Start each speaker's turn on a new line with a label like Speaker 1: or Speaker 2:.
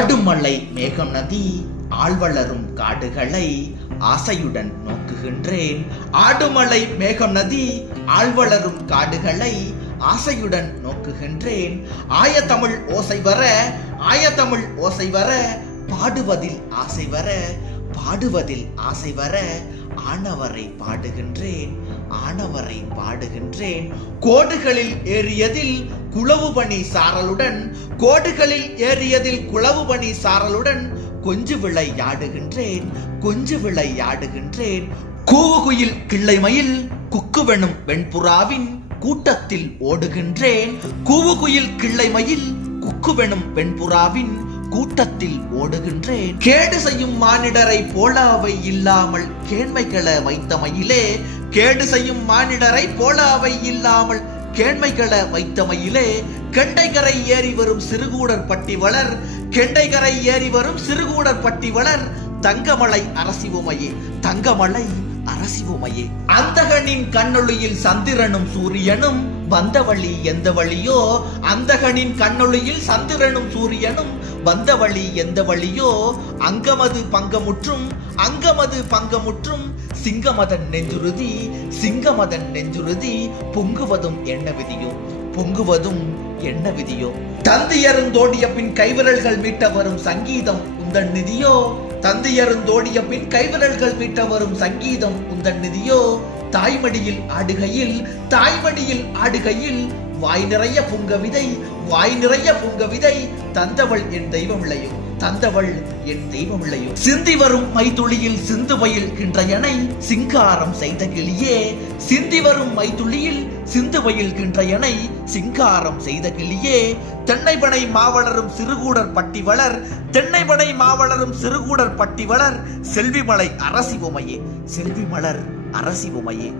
Speaker 1: ஆடுமலை மேகம் நதி ஆழ்வளரும் காடுகளை ஆசையுடன் நோக்குகின்றேன் ஆடுமலை மேகம் நதி ஆழ்வளரும் காடுகளை ஆசையுடன் நோக்குகின்றேன் ஆயத்தமிழ் ஓசை வர ஆயத்தமிழ் ஓசை வர பாடுவதில் ஆசை வர பாடுவதில் ஆசை வர ஆனவரை பாடுகின்றேன் ஆனவரை பாடுகின்றேன் கோடுகளில் ஏறியதில் குளவுபணி சாரலுடன் கோடுகளில் ஏறியதில் குளவுபணி சாரலுடன் கொஞ்சு விளையாடுகின்றேன் கொஞ்சு விளையாடுகின்றேன் கூவுகுயில் கிள்ளைமையில் குக்குவெனும் வெண்புறாவின் கூட்டத்தில் ஓடுகின்றேன் கூவுகுயில் கிள்ளைமையில் குக்குவெனும் வெண்புறாவின் கூட்டத்தில் ஓடுகின்றேன் கேடு செய்யும் மானிடரை போல அவை இல்லாமல் கேண்மைகளை வைத்தமையிலே கேடு செய்யும் மானிடரை போல அவை இல்லாமல் கேண்மைகள வைத்தமையிலே கெண்டைகரை ஏறி வரும் சிறுகூடர் பட்டி வளர் கெண்டைகரை ஏறி வரும் சிறுகூடர் பட்டி வளர் தங்கமலை அரசிவுமையே தங்கமலை அரசிவுமையே அந்தகனின் கண்ணொளியில் சந்திரனும் சூரியனும் வந்த வழி எந்த வழியோ அந்தகனின் கண்ணொளியில் சந்திரனும் சூரியனும் வந்த வழி எந்த வழியோ அங்கமது பங்கமுற்றும் அங்கமது பங்கமுற்றும் சிங்கமதன் நெஞ்சுறுதி சிங்கமதன் நெஞ்சுறுதி பொங்குவதும் என்ன விதியோ பொங்குவதும் என்ன விதியோ தந்தையருந்தோடிய பின் கைவிரல்கள் மீட்ட வரும் சங்கீதம் உந்தன் நிதியோ தந்தையருந்தோடிய பின் கைவிரல்கள் மீட்ட வரும் சங்கீதம் உந்தன் நிதியோ தாய்மடியில் ஆடுகையில் தாய்மடியில் ஆடுகையில் வாய் நிறைய புங்க விதை வாய் நிறைய புங்க விதை தந்தவள் என் தெய்வம் இல்லையோ தந்தவள் என் தெய்வம் இல்லையோ சிந்தி வரும் மைத்துளியில் சிந்து கின்ற எனை சிங்காரம் செய்த கிளியே சிந்தி வரும் மைத்துளியில் சிந்து பயில் எனை சிங்காரம் செய்த கிளியே தென்னைபனை மாவளரும் சிறுகூடர் பட்டி வளர் தென்னைபனை மாவளரும் சிறுகூடர் பட்டி வளர் செல்விமலை அரசி உமையே செல்விமலர் அரசி உமையே